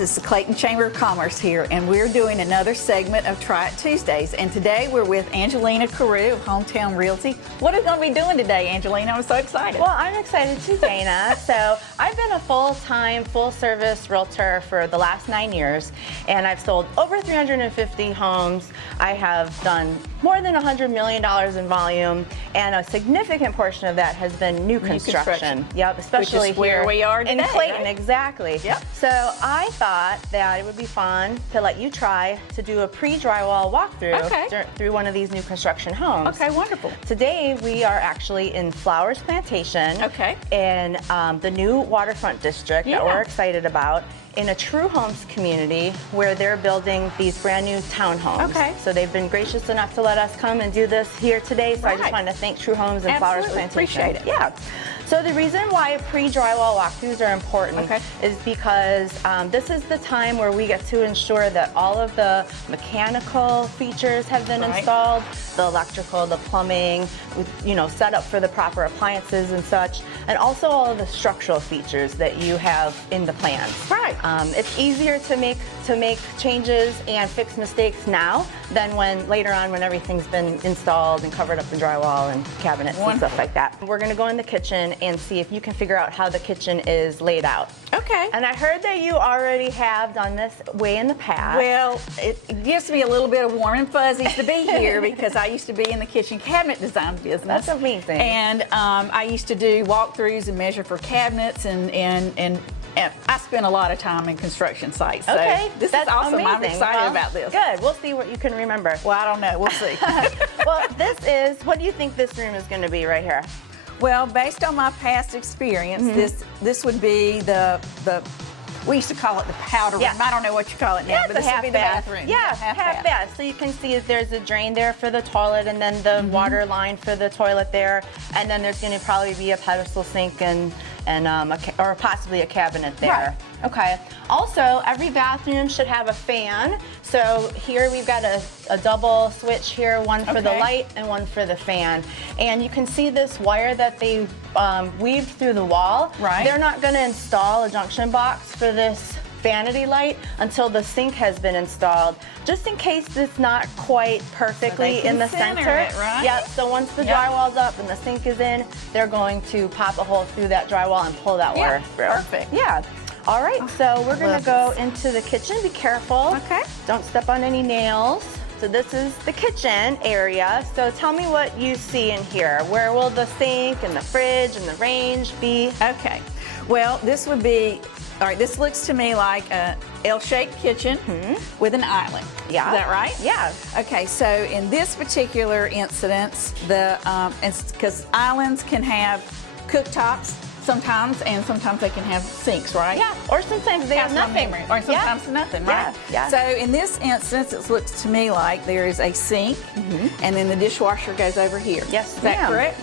It's the Clayton Chamber of Commerce here, and we're doing another segment of Try It Tuesdays. And today we're with Angelina Corroo of HomeTowne Realty. What are we going to be doing today, Angelina? I'm so excited. Well, I'm excited too, Dana. So I've been a full-time, full-service realtor for the last 9 years, and I've sold over 350 homes. I have done more than $100 million in volume, and a significant portion of that has been new construction. Yep, especially Which is where here we are today, in Clayton. right? Exactly. Yep. So I thought that it would be fun to let you try to do a pre-drywall walkthrough through one of these new construction homes. Okay, wonderful. Today we are actually in Flowers Plantation. In the new waterfront district that we're excited about, in a True Homes community where they're building these brand new townhomes. So they've been gracious enough to let us come and do this here today. So I just wanted to thank True Homes and Flowers Plantation. Appreciate it. Yeah. So the reason why pre-drywall walkthroughs are important is because this is the time where we get to ensure that all of the mechanical features have been installed, the electrical, the plumbing, you know, set up for the proper appliances and such, and also all of the structural features that you have in the plans. It's easier to make changes and fix mistakes now than when later on when everything's been installed and covered up in drywall and cabinets and stuff like that. We're going to go in the kitchen and see if you can figure out how the kitchen is laid out. And I heard that you already have done this way in the past. Well, it gives me a little bit of warm and fuzzies to be here because I used to be in the kitchen cabinet design business. That's amazing. And I used to do walkthroughs and measure for cabinets, and I spent a lot of time in construction sites. So this is awesome. Amazing. I'm excited about this. Good. We'll see what you can remember. Well, I don't know. We'll see. Well, what do you think this room is going to be right here? Well, based on my past experience, this would be we used to call it the powder room. I don't know what you call it now, but this would be the bathroom. Half bath. So you can see that there's a drain there for the toilet, and then the water line for the toilet there, and then there's going to probably be a pedestal sink and or possibly a cabinet there. Also, every bathroom should have a fan. So here we've got a double switch here, one for the light and one for the fan. And you can see this wire that they weaved through the wall. They're not going to install a junction box for this vanity light until the sink has been installed, just in case it's not quite perfectly in the center. So once the drywall's up and the sink is in, they're going to pop a hole through that drywall and pull that wire through. All right, so we're going to go into the kitchen. Be careful. Don't step on any nails. So this is the kitchen area. So tell me what you see in here. Where will the sink and the fridge and the range be? Well, this would be, all right, this looks to me like a L-shaped kitchen with an island. Is that right? Okay, so in this particular instance, because islands can have cooktops sometimes, and sometimes they can have sinks, right? Or sometimes they have nothing. Or sometimes nothing, right? So in this instance, it looks to me like there is a sink, and then the dishwasher goes over here. Is that correct?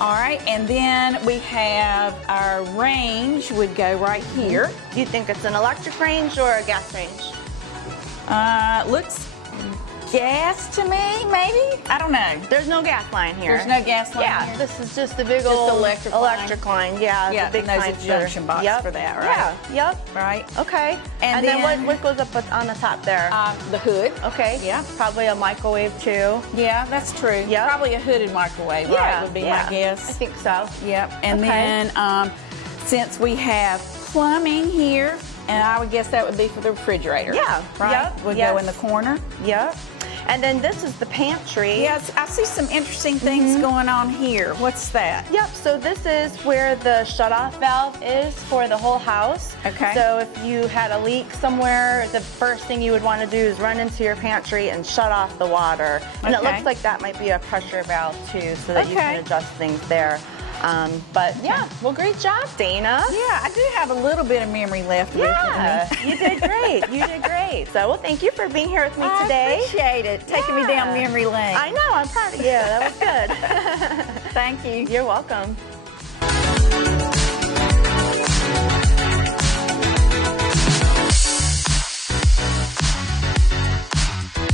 All right, and then we have our range would go right here. Do you think it's an electric range or a gas range? Looks gas to me, maybe? I don't know. There's no gas line here. There's no gas line here? This is just a big old electric line. The big and there's a junction box for that, right? Right. Okay. And then what goes up on the top there? The hood. Probably a microwave too. That's true. Probably a hooded microwave, right, would be my guess. I think so. And then since we have plumbing here, and I would guess that would be for the refrigerator. Right? Would go in the corner. And then this is the pantry. I see some interesting things going on here. What's that? So this is where the shutoff valve is for the whole house. So if you had a leak somewhere, the first thing you would want to do is run into your pantry and shut off the water. And it looks like that might be a pressure valve too, so that you can adjust things there. Well, great job, Dana. I do have a little bit of memory left with me. You did great. You did great. So, well, thank you for being here with me today. I appreciate it. Taking me down memory lane. I know. I'm proud of you. That was good. Thank you. You're welcome.